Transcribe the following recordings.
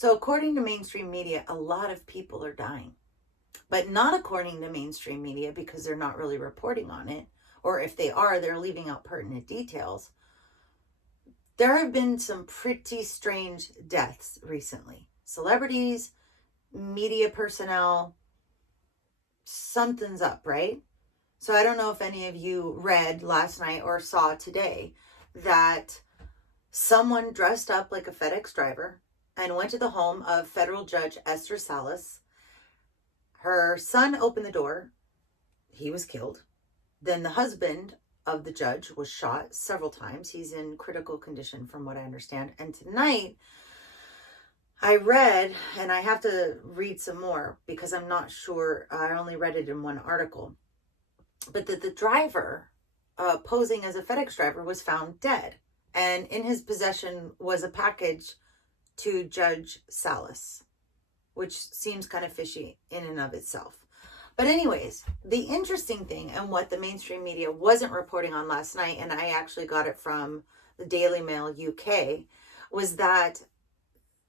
So according to mainstream media, a lot of people are dying, but not according to mainstream media because they're not really reporting on it. Or if they are, they're leaving out pertinent details. There have been some pretty strange deaths recently. Celebrities, media personnel, something's up, right? So I don't know if any of you read last night or saw today that someone dressed up like a FedEx driver and went to the home of federal judge Esther Salas. Her son opened the door. He was killed. Then the husband of the judge was shot several times. He's in critical condition from what I understand. And tonight I read, and I have to read some more because I'm not sure. I only read it in one article. But that the driver posing as a FedEx driver was found dead. And in his possession was a package to Judge Salas, which seems kind of fishy in and of itself. But anyways, the interesting thing and what the mainstream media wasn't reporting on last night, and I actually got it from the Daily Mail UK, was that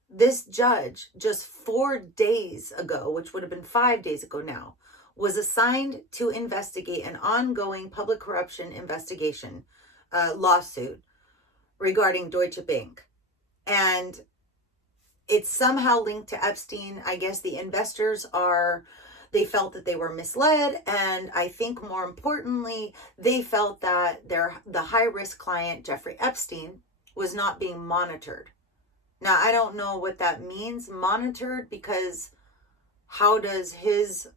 this judge just 4 days ago, which would have been 5 days ago now, was assigned to investigate an ongoing public corruption investigation lawsuit regarding Deutsche Bank. And it's somehow linked to Epstein. I guess the investors they felt that they were misled. And I think more importantly, they felt that the high-risk client, Jeffrey Epstein, was not being monitored. Now, I don't know what that means, monitored, because how does his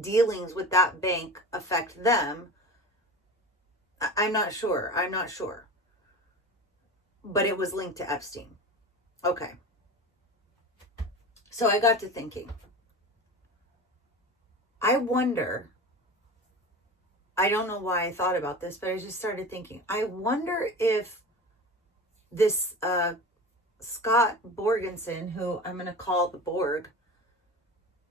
dealings with that bank affect them? I'm not sure. But it was linked to Epstein. Okay. So I got to thinking. I wonder, I don't know why I thought about this, but I just started thinking, I wonder if this Scott Borgenson, who I'm going to call the Borg,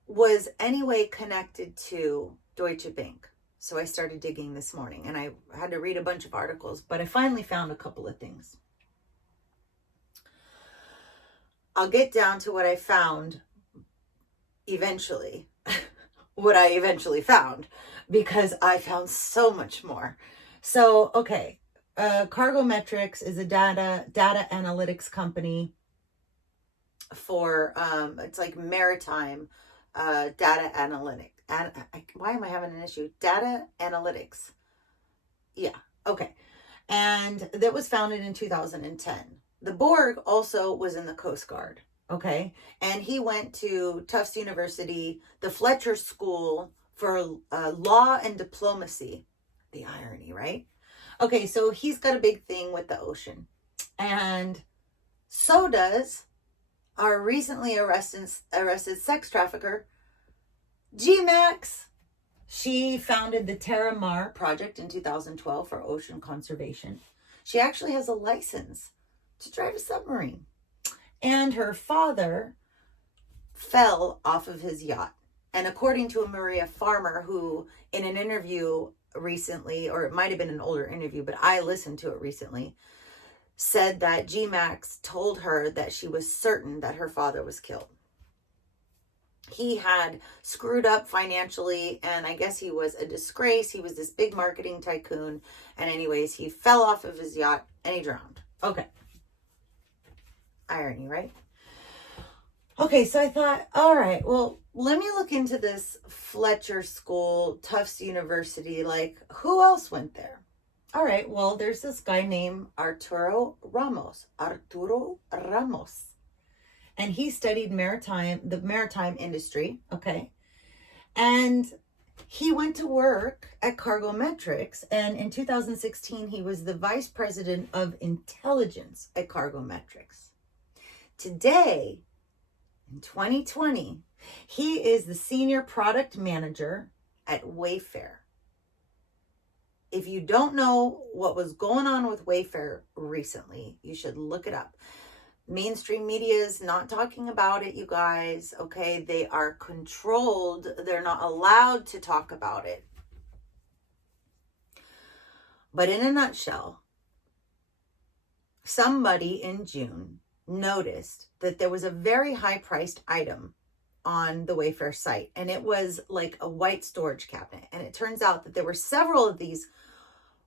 was anyway connected to Deutsche Bank. So I started digging this morning, and I had to read a bunch of articles, but I finally found a couple of things. I'll get down to what I found eventually, what I eventually found, because I found so much more. So, okay, Cargometrics is a data analytics company for, it's like maritime data analytics. Why am I having an issue? Data analytics. Yeah, okay. And that was founded in 2010. The Borg also was in the Coast Guard, okay? And he went to Tufts University, the Fletcher School for Law and Diplomacy. The irony, right? Okay, so he's got a big thing with the ocean. And so does our recently arrested sex trafficker, G-Max. She founded the Terra Mar project in 2012 for ocean conservation. She actually has a license to drive a submarine. And her father fell off of his yacht. And according to Maria Farmer, who in an interview recently, or it might have been an older interview, but I listened to it recently, said that G-Max told her that she was certain that her father was killed. He had screwed up financially, and I guess he was a disgrace. He was this big marketing tycoon. And anyways, he fell off of his yacht and he drowned. Okay. Irony, right? Okay, so I thought, all right, well, let me look into this Fletcher School, Tufts University. Like, who else went there? All right, well, there's this guy named Arturo Ramos. And he studied the maritime industry, okay? And he went to work at Cargometrics, and in 2016, he was the vice president of intelligence at Cargometrics. Today, in 2020, he is the senior product manager at Wayfair. If you don't know what was going on with Wayfair recently, you should look it up. Mainstream media is not talking about it, you guys, okay? They are controlled. They're not allowed to talk about it. But in a nutshell, somebody in June noticed that there was a very high priced item on the Wayfair site, and it was like a white storage cabinet. And it turns out that there were several of these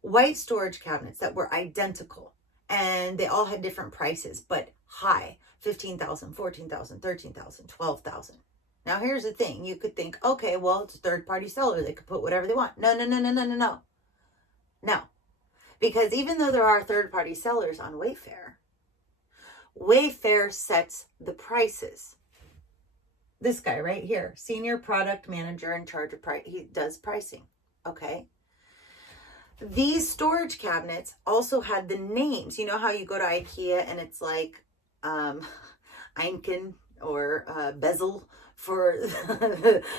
white storage cabinets that were identical, and they all had different prices, but high: 15,000, 14,000, 13,000, 12,000. Now here's the thing: you could think, okay, well, it's a third-party seller, they could put whatever they want. No, because even though there are third-party sellers on Wayfair, Wayfair sets the prices. This guy right here, senior product manager in charge of price, he does pricing. Okay. These storage cabinets also had the names. You know how you go to IKEA and it's like Einken or Bezel for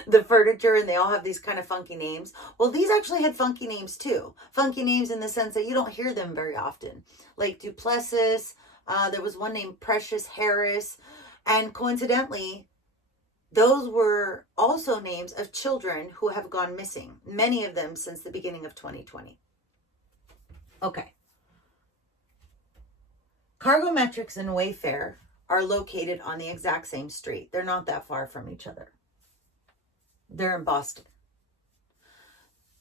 the furniture, and they all have these kind of funky names. Well, these actually had funky names too. Funky names in the sense that you don't hear them very often. Like Duplessis, there was one named Precious Harris, and coincidentally, those were also names of children who have gone missing, many of them since the beginning of 2020. Okay. Cargometrics and Wayfair are located on the exact same street. They're not that far from each other. They're in Boston.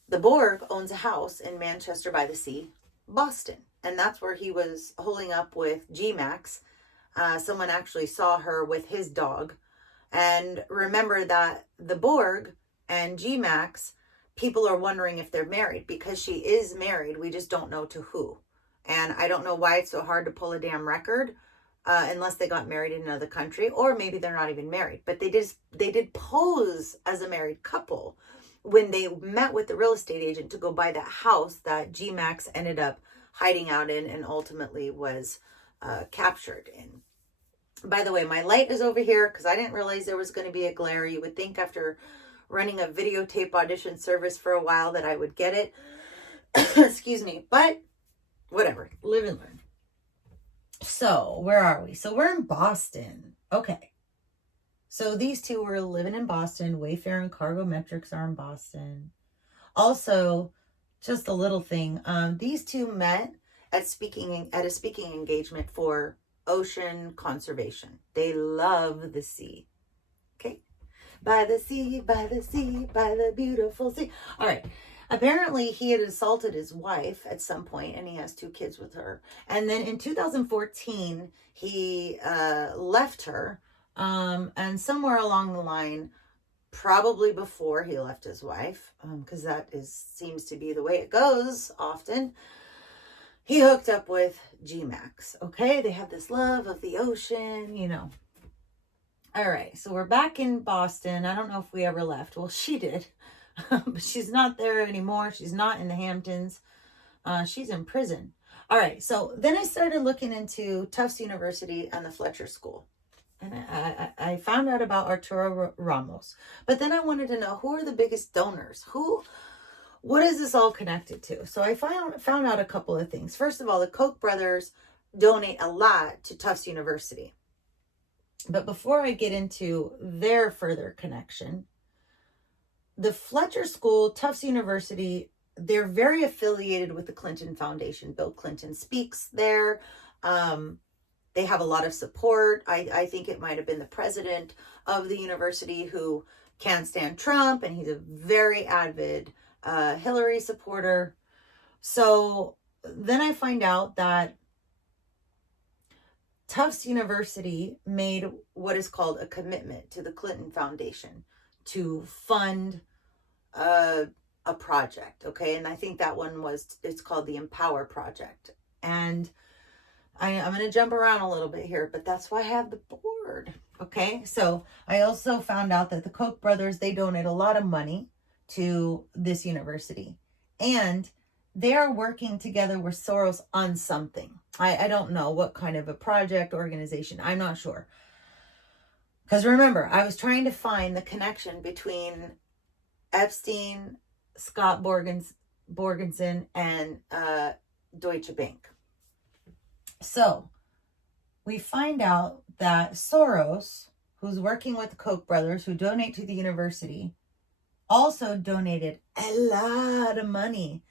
The Borg owns a house in Manchester by the Sea, Boston. And that's where he was holding up with G-Max. Someone actually saw her with his dog. And remember that the Borg and G-Max, people are wondering if they're married, because she is married. We just don't know to who. And I don't know why it's so hard to pull a damn record unless they got married in another country, or maybe they're not even married. But they did pose as a married couple when they met with the real estate agent to go buy that house that G-Max ended up hiding out in and ultimately was captured in. By the way, my light is over here because I didn't realize there was going to be a glare. You would think after running a videotape audition service for a while that I would get it. Excuse me. But whatever. Live and learn. So where are we? So we're in Boston. Okay. So these two were living in Boston. Wayfair and Cargometrics are in Boston. Also, just a little thing. These two met at a speaking engagement for ocean conservation. They love the sea. Okay. By the sea, by the sea, by the beautiful sea. All right. Apparently he had assaulted his wife at some point, and he has 2 kids with her. And then in 2014, he left her. And somewhere along the line, probably before he left his wife, because that seems to be the way it goes often, he hooked up with G-Max. Okay, they have this love of the ocean, you know. All right, so we're back in Boston. I don't know if we ever left. Well, she did. But she's not there anymore. She's not in the Hamptons. She's in prison. All right, so then I started looking into Tufts University and the Fletcher School. And I found out about Arturo Ramos. But then I wanted to know, who are the biggest donors? What is this all connected to? So I found out a couple of things. First of all, the Koch brothers donate a lot to Tufts University. But before I get into their further connection, the Fletcher School, Tufts University, they're very affiliated with the Clinton Foundation. Bill Clinton speaks there. They have a lot of support. I think it might have been the president of the university who can't stand Trump, and he's a very avid Hillary supporter. So then I find out that Tufts University made what is called a commitment to the Clinton Foundation to fund a project. Okay. And I think that one it's called the Empower Project. And I'm going to jump around a little bit here, but that's why I have the board. Okay. So I also found out that the Koch brothers, they donate a lot of money to this university, and they are working together with Soros on something. I don't know what kind of a project, organization. I'm not sure. Because remember, I was trying to find the connection between Epstein, Scott Borgenson, and Deutsche Bank. So we find out that Soros, who's working with the Koch brothers, who donate to the university, also donated a lot of money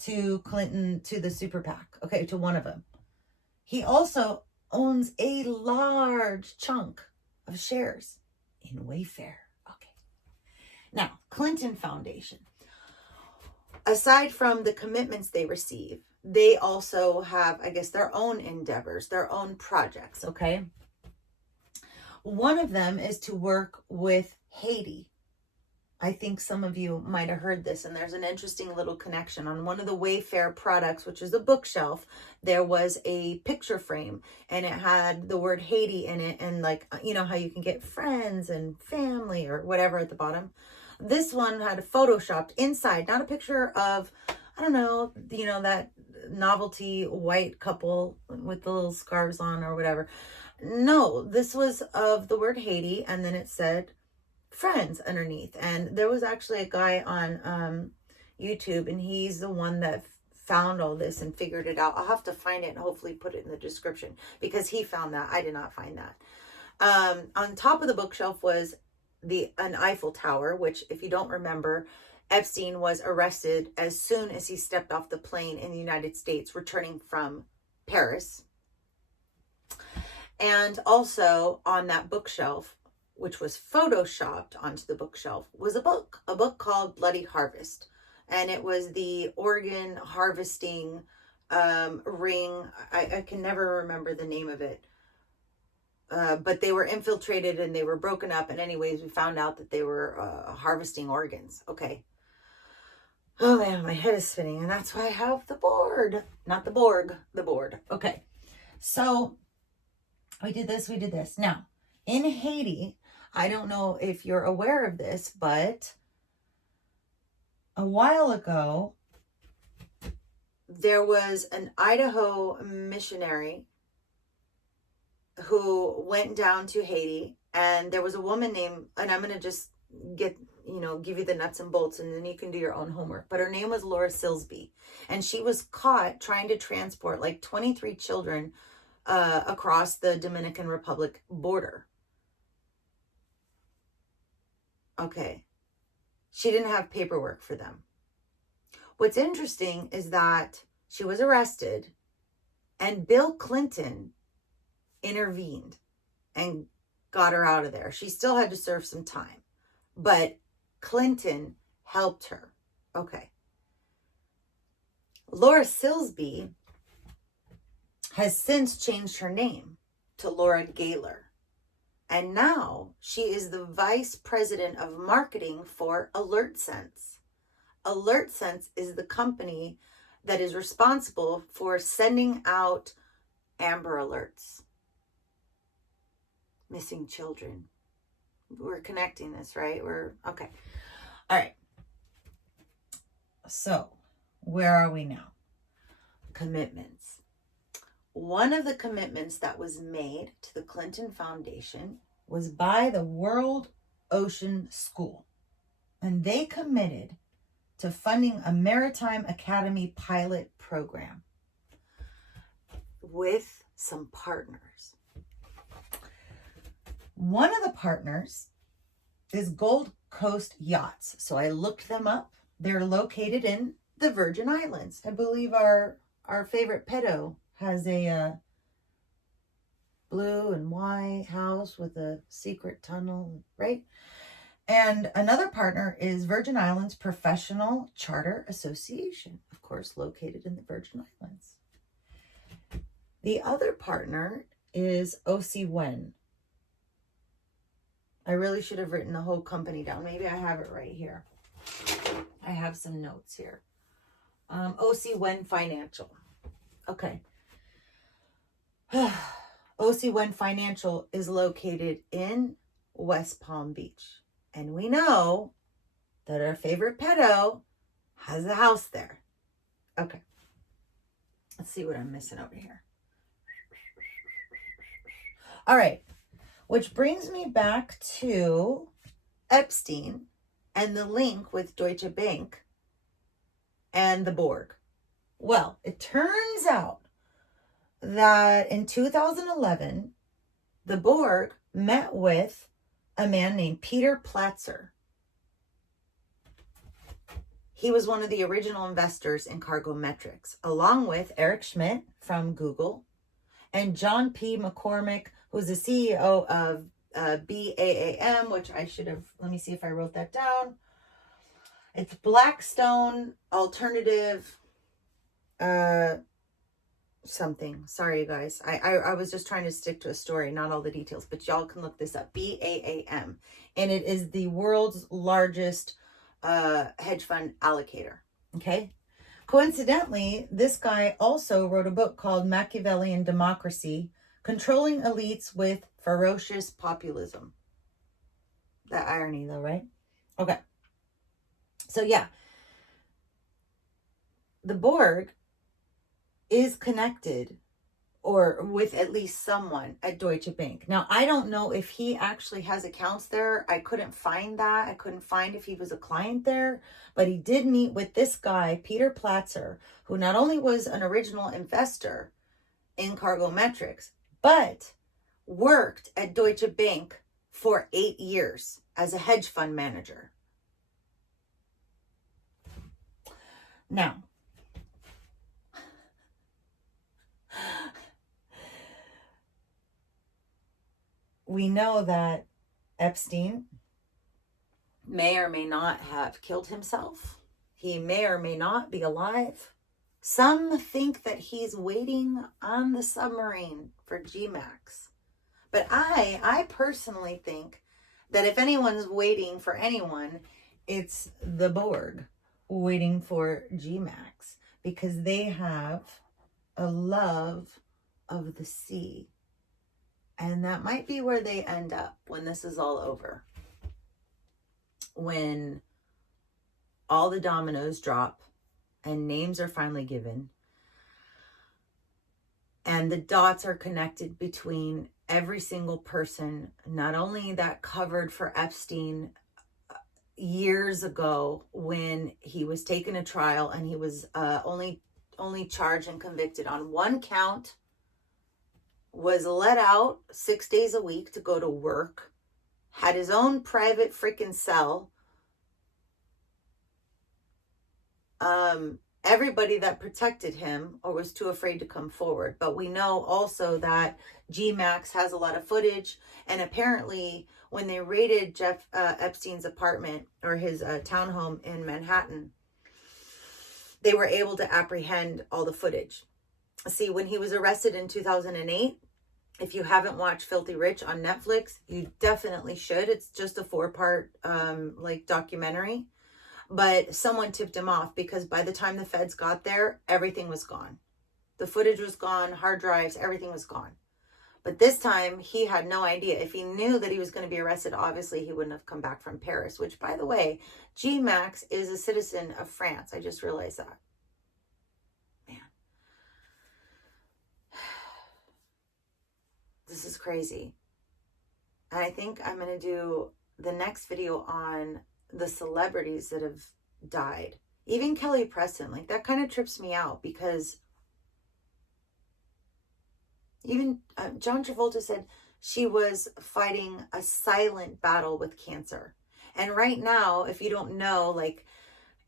to Clinton, to the super PAC. Okay, to one of them. He also owns a large chunk of shares in Wayfair. Okay. Now, Clinton Foundation. Aside from the commitments they receive, they also have, I guess, their own endeavors, their own projects, okay? One of them is to work with Haiti. I think some of you might have heard this, and there's an interesting little connection. On one of the Wayfair products, which is a bookshelf, there was a picture frame, and it had the word Haiti in it, and like, you know how you can get friends and family or whatever at the bottom. This one had a photoshopped inside, not a picture of, I don't know, that novelty white couple with the little scarves on or whatever. No, this was of the word Haiti, and then it said friends underneath. And there was actually a guy on YouTube, and he's the one that found all this and figured it out. I'll have to find it and hopefully put it in the description, because he found that. I did not find that. On top of the bookshelf was an Eiffel Tower, which, if you don't remember, Epstein was arrested as soon as he stepped off the plane in the United States, returning from Paris. And also on that bookshelf, which was photoshopped onto the bookshelf, was a book called Bloody Harvest. And it was the organ harvesting ring. I can never remember the name of it. But they were infiltrated and they were broken up. And anyways, we found out that they were harvesting organs. Okay. Oh man, my head is spinning. And that's why I have the board. Not the Borg, the board. Okay. So we did this. Now, in Haiti, I don't know if you're aware of this, but a while ago, there was an Idaho missionary who went down to Haiti, and there was a woman named, and I'm going to just give you the nuts and bolts, and then you can do your own homework. But her name was Laura Silsby, and she was caught trying to transport like 23 children across the Dominican Republic border. Okay. She didn't have paperwork for them. What's interesting is that she was arrested, and Bill Clinton intervened and got her out of there. She still had to serve some time, but Clinton helped her. Okay. Laura Silsby has since changed her name to Laura Gaylor. And now she is the vice president of marketing for AlertSense. AlertSense is the company that is responsible for sending out Amber Alerts. Missing children. We're connecting this, right? Okay. All right. So, where are we now? Commitments. One of the commitments that was made to the Clinton Foundation was by the World Ocean School. And they committed to funding a maritime academy pilot program with some partners. One of the partners is Gold Coast Yachts. So I looked them up. They're located in the Virgin Islands. I believe our favorite pedo has a blue and white house with a secret tunnel, right? And another partner is Virgin Islands Professional Charter Association, of course, located in the Virgin Islands. The other partner is O.C. Wen. I really should have written the whole company down. Maybe I have it right here. I have some notes here. O.C. Wen Financial. Okay. O.C. Wen Financial is located in West Palm Beach. And we know that our favorite pedo has a house there. Okay. Let's see what I'm missing over here. All right. Which brings me back to Epstein and the link with Deutsche Bank and the Borg. Well, it turns out that in 2011, the Borg met with a man named Peter Platzer. He was one of the original investors in Cargometrics, along with Eric Schmidt from Google and John P McCormick, who's the CEO of BAAM, which I should have, let me see if I wrote that down. It's Blackstone Alternative something. Sorry, you guys. I was just trying to stick to a story, not all the details, but y'all can look this up. BAAM. And it is the world's largest hedge fund allocator. Okay. Coincidentally, this guy also wrote a book called Machiavellian Democracy, Controlling Elites with Ferocious Populism. That irony though, right? Okay. So yeah, the Borg is connected or with at least someone at Deutsche Bank. Now, I don't know if he actually has accounts there. I couldn't find that. I couldn't find if he was a client there, but he did meet with this guy, Peter Platzer, who not only was an original investor in Cargometrics, but worked at Deutsche Bank for 8 years as a hedge fund manager. Now, we know that Epstein may or may not have killed himself. He may or may not be alive. Some think that he's waiting on the submarine for GMAX. But I personally think that if anyone's waiting for anyone, it's the Borg waiting for GMAX, because they have a love of the sea. And that might be where they end up when this is all over. When all the dominoes drop and names are finally given and the dots are connected between every single person, not only that covered for Epstein years ago when he was taken to trial and he was only charged and convicted on one count, was let out 6 days a week to go to work, had his own private freaking cell. Everybody that protected him or was too afraid to come forward. But we know also that GMAX has a lot of footage, and apparently when they raided Jeff Epstein's apartment or his townhome in Manhattan, they were able to apprehend all the footage. See, when he was arrested in 2008, if you haven't watched Filthy Rich on Netflix, you definitely should. It's just a 4-part documentary. But someone tipped him off, because by the time the feds got there, everything was gone. The footage was gone, hard drives, everything was gone. But this time, he had no idea. If he knew that he was going to be arrested, obviously he wouldn't have come back from Paris, which, by the way, GMAX is a citizen of France. I just realized that. Man. This is crazy. And I think I'm going to do the next video on the celebrities that have died. Even Kelly Preston, like, that kind of trips me out, because even John Travolta said she was fighting a silent battle with cancer. And right now, if you don't know,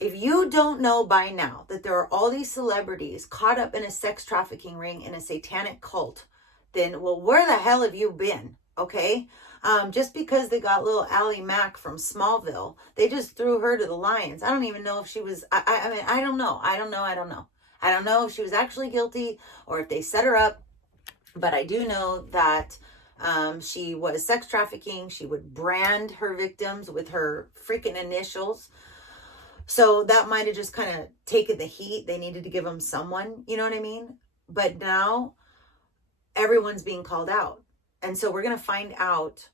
if you don't know by now that there are all these celebrities caught up in a sex trafficking ring in a satanic cult, then, well, where the hell have you been? Okay? Just because they got little Allie Mack from Smallville, they just threw her to the lions. I don't even know if she was, I mean, I don't know. I don't know if she was actually guilty or if they set her up, but I do know that she was sex trafficking. She would brand her victims with her freaking initials. So that might have just kind of taken the heat. They needed to give them someone, you know what I mean? But now everyone's being called out. And so we're going to find out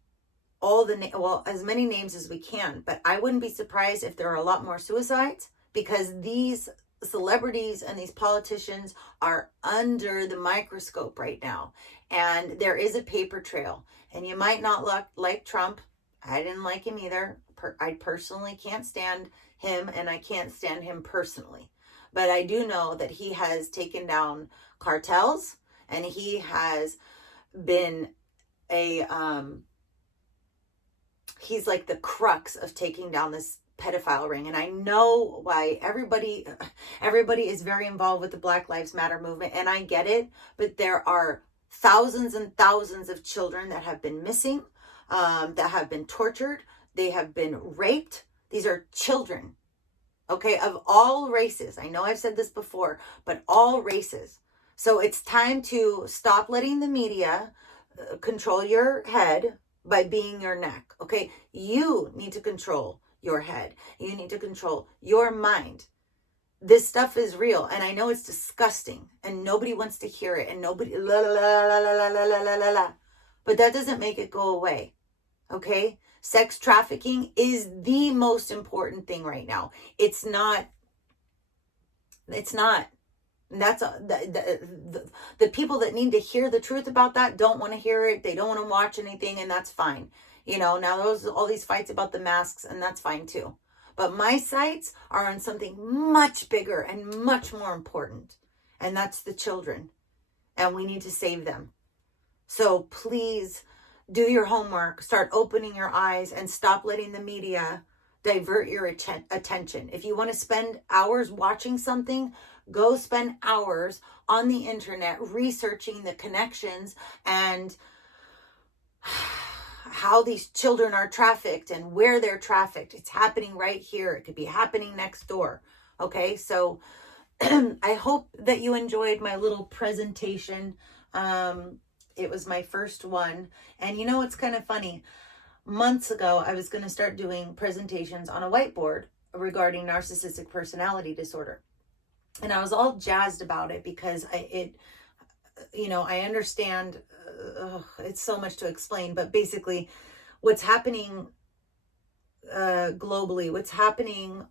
as many names as we can, but I wouldn't be surprised if there are a lot more suicides, because these celebrities and these politicians are under the microscope right now. And there is a paper trail, and you might not like Trump. I didn't like him either. I personally can't stand him, and I can't stand him personally. But I do know that he has taken down cartels, and he has been he's like the crux of taking down this pedophile ring. And I know why everybody is very involved with the Black Lives Matter movement, and I get it, but there are thousands and thousands of children that have been missing, that have been tortured, they have been raped. These are children, okay, of all races. I know I've said this before, but all races. So it's time to stop letting the media control your head by being your neck, okay? You need to control your head. You need to control your mind. This stuff is real, and I know it's disgusting, and nobody wants to hear it, and nobody la la la la la la la la la la. But that doesn't make it go away, okay? Sex trafficking is the most important thing right now. It's not. That's the people that need to hear the truth about that don't want to hear it. They don't want to watch anything, and that's fine. You know, now all these fights about the masks, and that's fine too. But my sights are on something much bigger and much more important, and that's the children, and we need to save them. So please do your homework, start opening your eyes, and stop letting the media divert your attention. If you want to spend hours watching something, go spend hours on the internet researching the connections and how these children are trafficked and where they're trafficked. It's happening right here. It could be happening next door. Okay, so I hope that you enjoyed my little presentation. It was my first one. And you know, it's kind of funny. Months ago, I was going to start doing presentations on a whiteboard regarding narcissistic personality disorder. And I was all jazzed about it because I understand, it's so much to explain, but basically what's happening globally, what's happening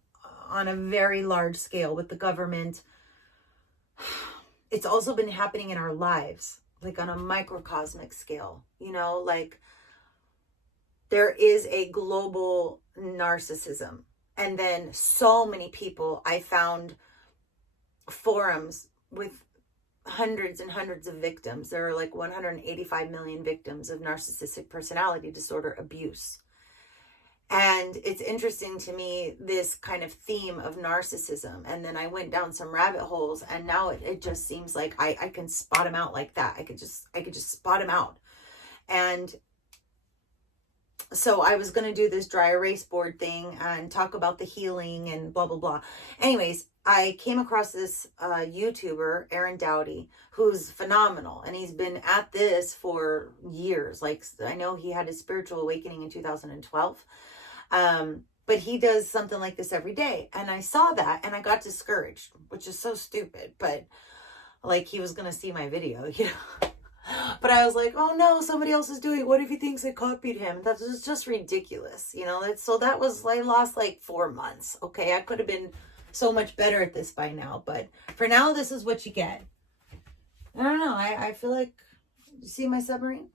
on a very large scale with the government, it's also been happening in our lives, like on a microcosmic scale, you know, like there is a global narcissism. And then so many people, I found forums with hundreds and hundreds of victims. There are like 185 million victims of narcissistic personality disorder abuse. And it's interesting to me, this kind of theme of narcissism. And then I went down some rabbit holes, and now it just seems like I can spot them out like that. I could just spot them out. And so I was going to do this dry erase board thing and talk about the healing and blah, blah, blah. Anyways, I came across this YouTuber, Aaron Doughty, who's phenomenal. And he's been at this for years. Like, I know he had his spiritual awakening in 2012. But he does something like this every day. And I saw that and I got discouraged, which is so stupid. But like, he was going to see my video, you know. But I was like, oh no, somebody else is doing it. What if he thinks I copied him? That was just ridiculous, you know. So that was, I lost like 4 months. Okay, I could have been so much better at this by now. But for now, this is what you get. I don't know. I feel like, you see my submarine?